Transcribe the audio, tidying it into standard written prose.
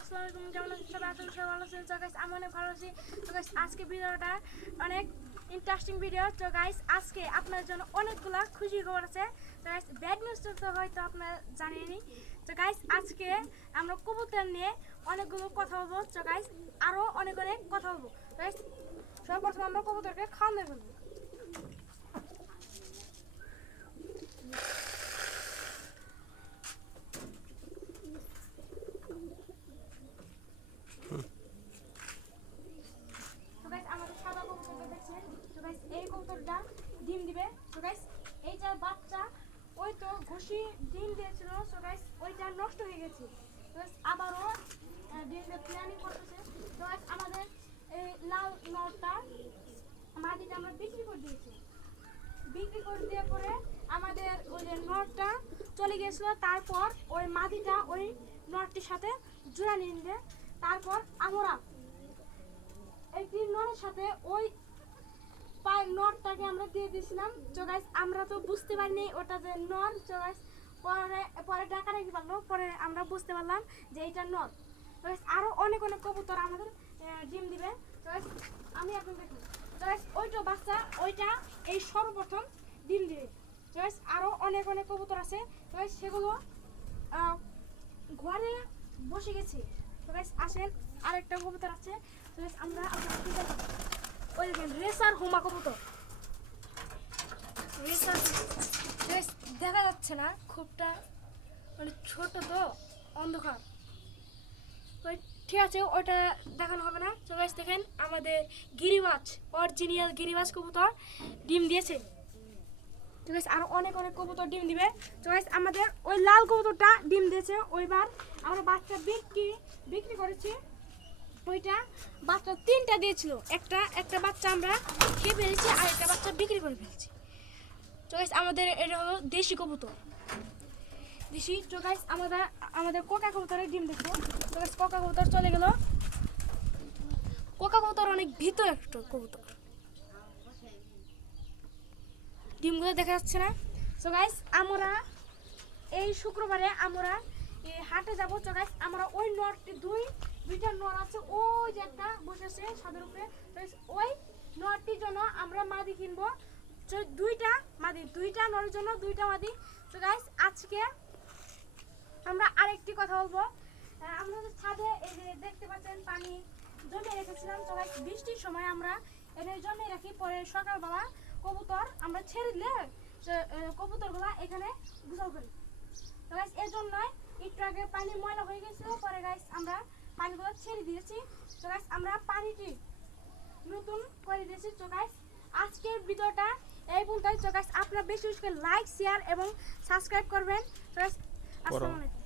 আসসালামু আলাইকুম, কেমন আছেন সবাই? আশা করি সবাই ভালো আছেন। তো গাইস আমি অনেক ভালো আছি। তো গাইস আজকে ভিডিওটা অনেক ইন্টারেস্টিং ভিডিও। তো গাইস আজকে আপনাদের জন্য অনেকগুলা খুশি খবর আছে। তো গাইস ব্যাড নিউজ তো হয়তো আপনারা জানেনই। তো গাইস আজকে আমরা কবুতর নিয়ে অনেকগুলো কথা বলবো। তো গাইস আরো অনেক কথা বলবো। তো গাইস সর্বপ্রথম আমরা কবুতরকে খাওয়ানো দেবো। এই কবুতরটা ডিম দিবে। সো গাইস এইটা বাচ্চা ওই তো ঘুষি ডিম দিয়েছিল। সো গাইস ওইটা নষ্ট হয়ে গেছে। তো গাইস আবারও ডিম দিয়ে প্ল্যানিং করতেছে। তো গাইস আমাদের এই লাল নটটা মাটিটা আমরা বিক্রি করে দিয়েছি। বিক্রি করে দেওয়ার পরে আমাদের ওই যে নটটা চলে গেছিল। তারপর ওই মাটিটা ওই নটটির সাথে জোড়া নিয়ে নিবে। তারপর আমরা একটি নরের সাথে ওই নটটাকে আমরা দিয়ে দিয়েছিলাম। তো গাইস আমরা তো বুঝতে পারিনি ওটা যে নর। তো গাইস পরে টাকা রাখতে পারলো, পরে আমরা বুঝতে পারলাম যে এইটা নর। তো গাইস আরো অনেক কবুতর আমাদের ডিম দিবে। তো গাইস আমি এখন দেখুন, তো গাইস ওইটা বাচ্চা ওইটা এই সর্বপ্রথম ডিম দিবে। তো গাইস আরো অনেক কবুতর আছে। তো গাইস সেগুলো ঘরে বসে গেছে। তো গাইস আসেন আরেকটা কবুতর আছে। তো গাইস আমরা ওই দেখেন রেসার হোমা কবুতর। রেসার দেখা যাচ্ছে না, খুবটা মানে ছোট তো অন্ধকার। ঠিক আছে, ওইটা দেখানো হবে না। তো গাইস দেখেন আমাদের গিরিবাজ, অরিজিনাল গিরিবাজ কবুতর ডিম দিয়েছে। তো গাইস আরো অনেক কবুতর ডিম দিবে। তো গাইস আমাদের ওই লাল কবুতরটা ডিম দিয়েছে। ওইবার আমরা বাচ্চা বিক্রি করেছি। ওইটা বাচ্চা 3টা দিয়েছিল। একটা বাচ্চা আমরা খেয়ে ফেলেছি আর একটা বাচ্চা বিক্রি করে ফেলেছি। তো গাইস আমাদের এটা হলো দেশি কবুতর, দেশি। তো গাইস আমাদের কোকা কবুতরের ডিম দেখবো। তো গাইস কোকা কবুতর চলে গেল। কোকা কবুতর অনেক ভিতর একটা কবুতর, ডিমগুলো দেখা যাচ্ছে না। তো গাইস আমরা এই শুক্রবারে আমরা হাটে যাবো। তো গাইস আমরা ওই নরটি দুইটা নর আছে, ওই যে একটা বসেছে ছাদের উপরে। ওই নরটির জন্য আমরা মাদি কিনবো। দুইটা নরের জন্য 2টা মাদি। তো গাইস আজকে আমরা আরেকটি কথা বলবো। আমরা ছাদে এই যে দেখতে পাচ্ছেন পানি জমে রেখেছিলাম। তো গাইস বৃষ্টির সময় আমরা এটা জমে রাখি, পরে সকালবেলা কবুতর আমরা ছেড়ে দিলে কবুতরগুলো এখানে গোসল করি। তো গাইস এর জন্যই একটু আগে পানি ময়লা হয়ে গেছিল, পরে গাইস আমরা পানিগুলো ছেড়ে দিয়েছি। তো গাইস আমরা পানিটি নতুন করে দিয়েছি। তো গাইস আজকের ভিডিওটা এই পর্যন্তই। তো গাইস আপনারা বেশি করে লাইক, শেয়ার এবং সাবস্ক্রাইব করবেন। তো গাইস আসসালামু আলাইকুম।